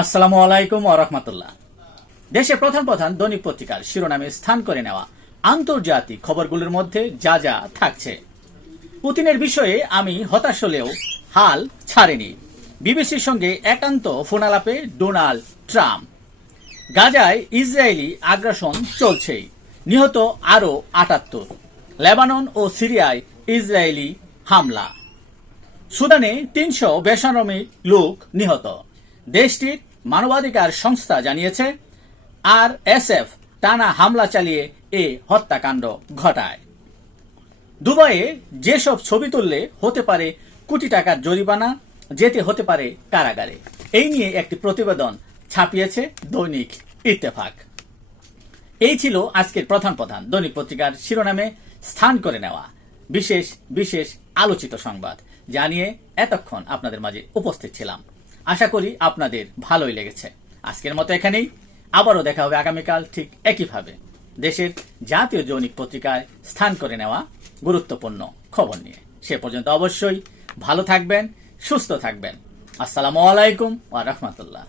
আসসালামু আলাইকুম রহমতুল্লাহ। দেশের প্রধান প্রধান দৈনিক পত্রিকার শিরোনামে স্থান করে নেওয়া আন্তর্জাতিক খবরগুলোর মধ্যে যা যা থাকছে। পুতিনের বিষয়ে আমি হতাশ হলেও হাল ছাড়েনি। বিবিসির সঙ্গে একান্ত ফোনালাপে ডোনাল্ড ট্রাম্প। গাজায় ইসরায়েলি আগ্রাসন চলছেই নিহত আরও আটাত্তর। লেবানন ও সিরিয়ায় ইসরায়েলি হামলা। সুদানে তিনশো বেসামরিক লোক নিহত। দেশটির মানবাধিকার সংস্থা জানিয়েছে, আর এস এফ টানা হামলা চালিয়ে এ হত্যাকাণ্ড ঘটায়। দুবাইয়ে যেসব ছবি তুললে হতে পারে কোটি টাকার জরিমানা, যেতে হতে পারে কারাগারে। এই নিয়ে একটি প্রতিবেদন ছাপিয়েছে দৈনিক ইত্তেফাক। এই ছিল আজকের প্রধান প্রধান। দৈনিক পত্রিকার শিরোনামে স্থান করে নেওয়া। বিশেষ বিশেষ আলোচিত সংবাদ। জানিয়ে এতক্ষণ আপনাদের মাঝে উপস্থিত ছিলাম। আশা করি আপনাদের ভালোই লেগেছে। আজকের মতো এখানেই। আবারও দেখা হবে আগামীকাল ঠিক একইভাবে। দেশের জাতীয় দৈনিক পত্রিকায় স্থান করে নেওয়া গুরুত্বপূর্ণ খবর নিয়ে। সে পর্যন্ত অবশ্যই ভালো থাকবেন, সুস্থ থাকবেন। আসসালামু আলাইকুম ওয়া রাহমাতুল্লাহ।